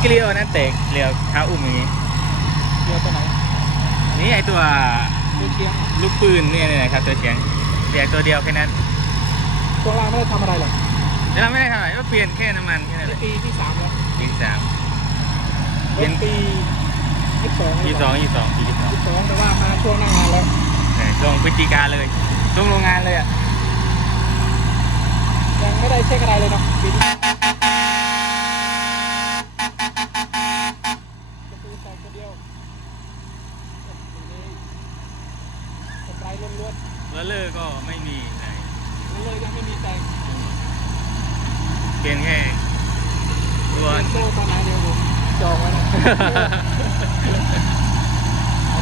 เกลียวนั่นเตะเกลียวเท้าอุ้มอย่างนี้เดียวตัวไหนนี่ไอตัวตัวเชียงลูกปืนเนี่ยนะครับตัวเฉียงเสียตัวเดียวแค่นั้นตัวล่างไม่ได้ทำอะไรหรอกแต่เราไม่ได้ทำอะไรก็เปลี่ยนแค่น้ำมันแค่นั้นเลยปีที่สามแล้วปีที่สามเปลี่เป็ยนนปียี่สิบสองปีสองปีสองปีที่สองยี่สิบสองแต่ว่ามาช่วงหน้างานแล้วเนี่ยช่วงพฤศจิกาเลยช่วงโรงงานเลยอะยังไม่ได้เช็คอะไรเลยเนาะ ปีนี้ประตูแตกตัวเดียวตัวนี้กำไรล้วนแล้วเลอร์ก็ไม่มีไหนๆเลยยังไม่มีแต่งเปลี่ยนแค่ตัว โซ่ตอนไหนเดียวผมจองไว้นะ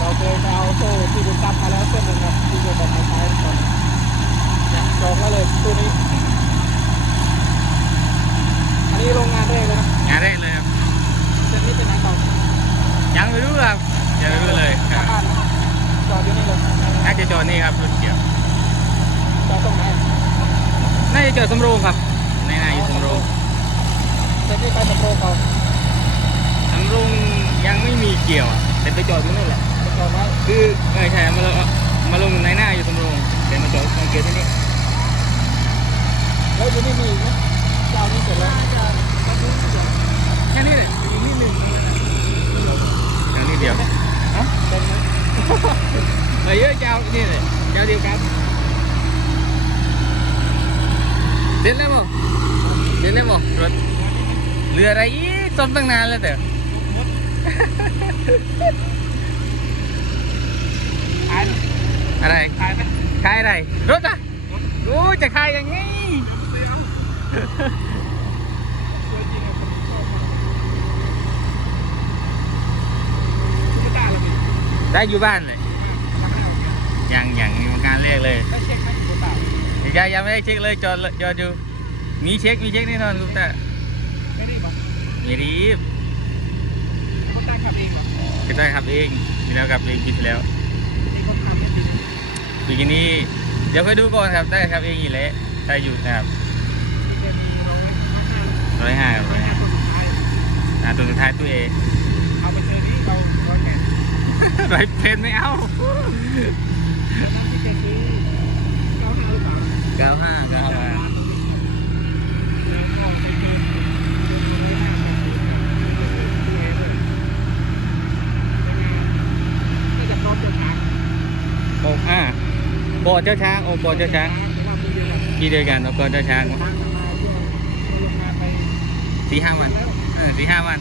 เราเคยไปเอาโซ่ที่บุญตับมาแล้วเส้นหนึ่งครับที่จะบอกให้ใช้ก่อนเนี่ยจองไว้เลยตัวนี้ อันนี้โรงงานแรกเลยนะงานแรก จะจอดนี่ครับรถเกี่ยวจอดตรงไหนน่าจะจอดสำโรงครับในหน้าอยู่สำโรงเส้นนี้ไปสำโรงเขาสำโรงยังไม่มีเกี่ยวอะแต่ไปจอดตรงนู้นแหละไปจอดไว้คือเออใช่มาลงมาลงในหน้าอยู่สำโรงแต่มาจอดตรงเกียร์ที่นี่ แล้วอยู่นี่มีอีกไหมเจ้านี้เสร็จแล้ว แค่นี้เลยอีกนิดนึงเดี๋ยวนิดเดียว ฮะเต็มไหม เออเยอะเจ้านี่ เดียวกันเสร็จแล้วมั้งเสร็จแล้วมั้งรถเรืออะไรอีกซ่อมตั้งนานแล้วแต่อะไรขายไหมขายอะไร รถอะโอ้จะขายยังไงได้อยู่บ้านเลย ย่างอย่างมีการเรียกเลยได้เช็คไหมคุณตายังยังไม่ได้เช็คเลยจอดเลยจอดอยู่มีเช็คมีเช็คแน่นอนคุณตาไม่ได้บอกมีรีบคนได้ขับเองเหรอก็ได้ขับเองมีแล้วขับเองปีที่แล้วมีคนทำเนี่ยปีนี้ปีนี้เดี๋ยวค่อยดูก่อนครับได้ขับเองอีกแล้วได้อยู่นะครับที่จะมีร้อยห้าร้อยห้าร้อยห้าคนสุดท้ายอ่าตัวสุดท้ายตัวเองเอาไปเจอนี้เราร้อยแปดไรเพนไม่เอา แล้วนั่นที่จะซื้อเก้าห้าหรือเปล่า เก้าห้าเก้าห้าแล้วก็ที่เจอร้อยห้าตัวเองเลยน่าจะพร้อมจะทางโอ้อ่าโบเจ้าช้าง โอ้โบเจ้าช้างแต่ว่ามีเดียวกันเกันโอ้โบเจ้าช้างสี่ห้าวันเออสี่ห้าวัน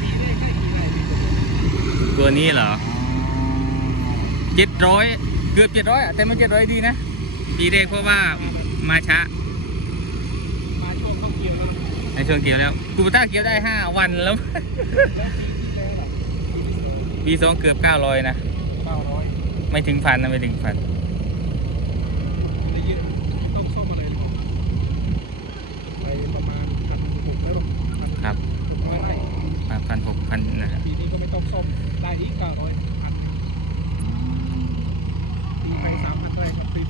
ปีแรกได้กี่ไร่พี่ตัวนี้เหรอเจ็ดร้อยเกือบเจ็ดร้อยอะแต่มันเจ็ดร้อยดีนะ ตีเลขเพราะว่ามาช้ามาช่วงเข้าเกี่ยวแล้วในช่วงเกี่ยวแล้วกูต้าเกี่ยวได้ห้าวันแล้วปีสองเกือบเก้าร้อยนะเก้าร้อยไม่ถึงพันนะไม่ถึงพันต้รันครับพันหกพันนะปีนี้ก็ไม่ต้องซ่อมได้อีกเก้าร้อยปีใหม่สามพันไรครับปี